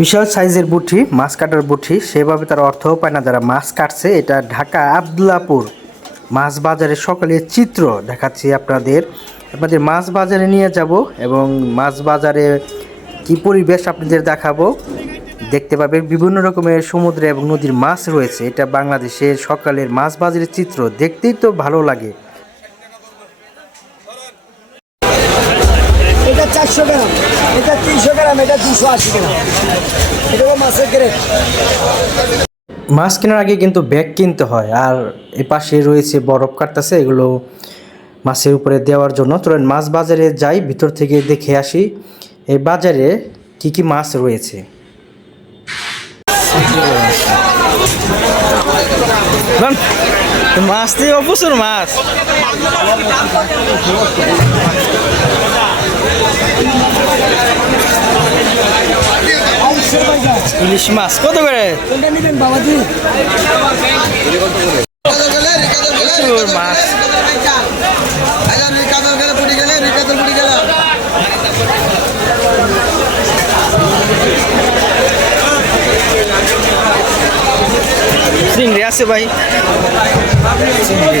বিশাল সাইজের বুঠি, মাছ কাটার বুঠি, সেভাবে তারা অর্থও পায় না যারা মাছ কাটছে। এটা ঢাকা আবদুল্লাপুর মাছ বাজারের সকালের চিত্র। দেখাচ্ছি আপনাদের। আপনাদের মাছ বাজারে নিয়ে যাব এবং মাছ বাজারে কি পরিবেশ আপনাদের দেখাবো। দেখতে পাবেন বিভিন্ন রকমের সমুদ্রে এবং নদীর মাছ রয়েছে। এটা বাংলাদেশের সকালের মাছ বাজারের চিত্র। দেখতেই তো ভালো লাগে। চারশো গ্রাম। এটা তিনশো গ্রাম এটা দুশো আশি গ্রাম। এটা মাছের গ্রেড মাছ কেনার আগে কিন্তু ব্যাগ কিনতে হয় আর এ পাশে রয়েছে বরফ কাটতেছে এগুলো মাছের উপরে দেওয়ার জন্য। চলেন মাছ বাজারে যাই ভিতর থেকে দেখে আসি এই বাজারে কি কি মাছ রয়েছে। মাছ দিয়ে প্রচুর মাছ। ইলিশ মাছ কত করে? মাছ। চিংড়ি আছে ভাই। চিংড়ি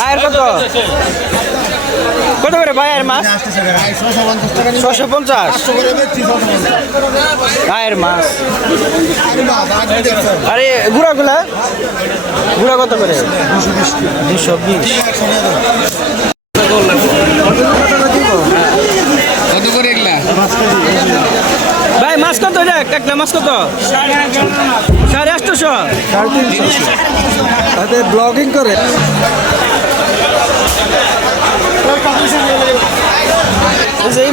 ভাইয়ের কত? কত করে ভাইয়ের মাছ ছশো পঞ্চাশ ভাইয়ের মাছ আরে গুড়াগুলা গুড়া কত করে? দুশো বিশ কত করে এগুলা ভাই মাছ কত রে একটা মাছ কত? সাড়ে আটশোশো তাদের ব্লগিং করে। এই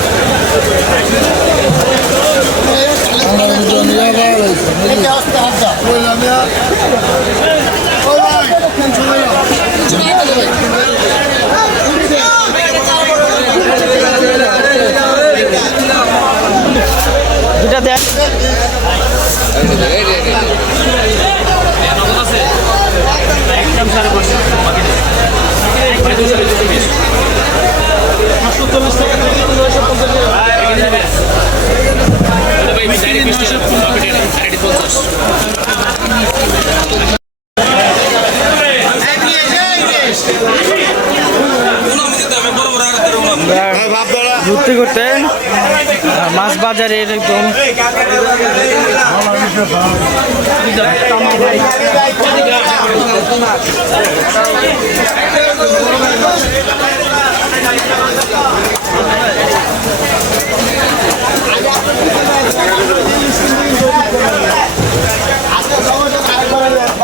감사합니다.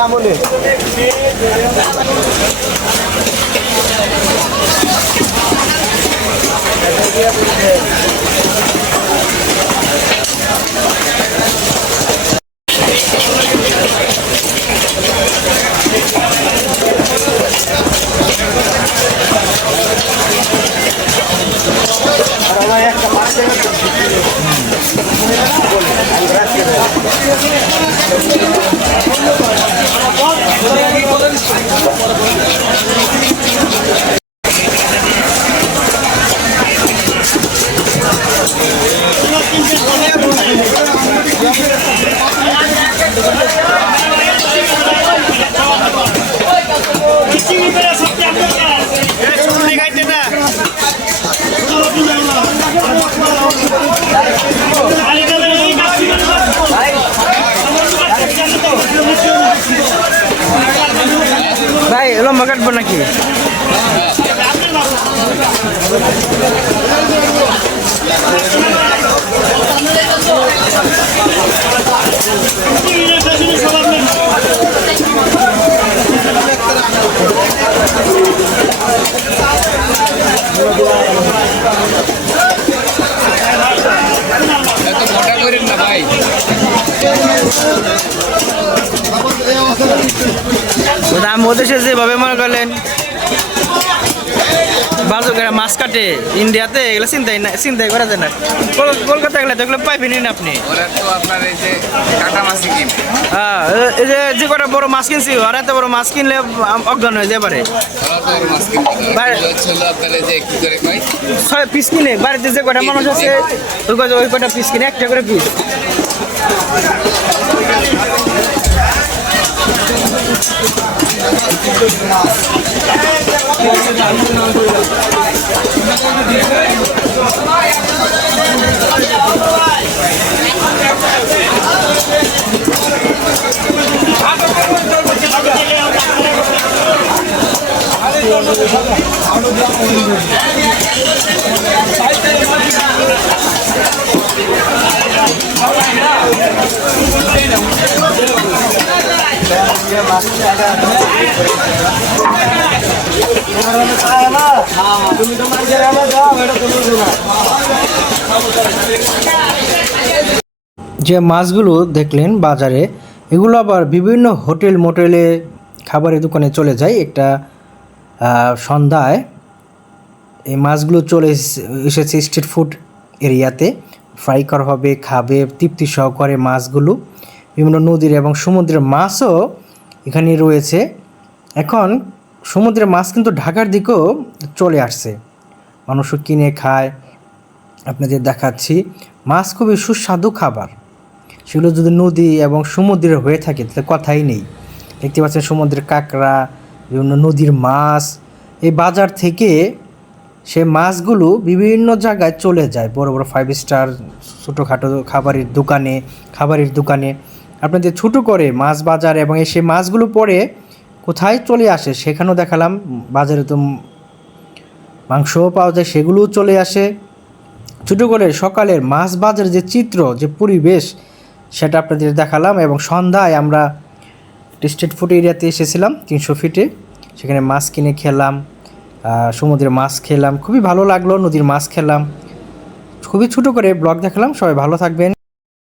বলে Thank you. ভাই লম্বা কাটবো নাকি? এত বলতেছে যেভাবে মনে করলেন বাজুকেরা মাছ কাটে ইন্ডিয়াতে এগুলো চিন্তাই না চিন্তাই করা যায় না। কলকাতা গেলে তো এগুলো পাইবেনই না আপনি। হ্যাঁ এই যে যে কটা বড় মাছ কিনছি আর এত বড় মাছ কিনলে অজ্ঞান হয়ে যেতে পারে ছয় পিস কিনে বাড়িতে যে কটা মানুষ আছে ওই কটা ওই কটা পিস কিনে একটা করে পিস আরও যে মাছগুলো দেখলেন বাজারে, এগুলো আবার বিভিন্ন হোটেল মোটেলে খাবারের দোকানে চলে যায়। একটা সন্ধ্যায় এই মাছগুলো চলে এস- এসেছে স্ট্রিট ফুড এরিয়াতে। ফ্রাই করা হবে, খাবে, তৃপ্তি সহকারে মাছগুলো। বিভিন্ন নদীর এবং সমুদ্রের মাছও এখানে রয়েছে। এখন সমুদ্রের মাছ কিন্তু ঢাকার দিকেও চলে আসছে। মানুষও কিনে খায়। আপনাদের দেখাচ্ছি, মাছ খুবই সুস্বাদু খাবার। সেগুলো যদি নদী এবং সমুদ্রের হয়ে থাকে তাহলে কথাই নেই। দেখতে পাচ্ছেন সমুদ্রের কাঁকড়া, বিভিন্ন নদীর মাছ। এই বাজার থেকে সে মাছগুলো বিভিন্ন জায়গায় চলে যায়। বড় বড় ফাইভ স্টার ছোটোখাটো খাবারের দোকানে খাবারের দোকানে। আপনাদের ছোটো করে মাছ বাজার এবং এই সে মাছগুলো পরে কোথায় চলে আসে সেখানেও দেখালাম। বাজারে তো মাংসও পাওয়া যায়, সেগুলোও চলে আসে। ছোটো করে সকালের মাছ বাজার যে চিত্র, যে পরিবেশ, সেটা আপনাদের দেখালাম এবং সন্ধ্যায় আমরা স্ট্রিট ফুড এরিয়াতে এসেছিলাম তিনশো ফিটে। সেখানে মাছ কিনে খেলাম সমুদ্রের মাছ খেলাম, খুবই ভালো লাগল, নদীর মাছ খেলাম। খুবই ছোটো করে ব্লগ দেখালাম, সবাই ভালো থাকবেন।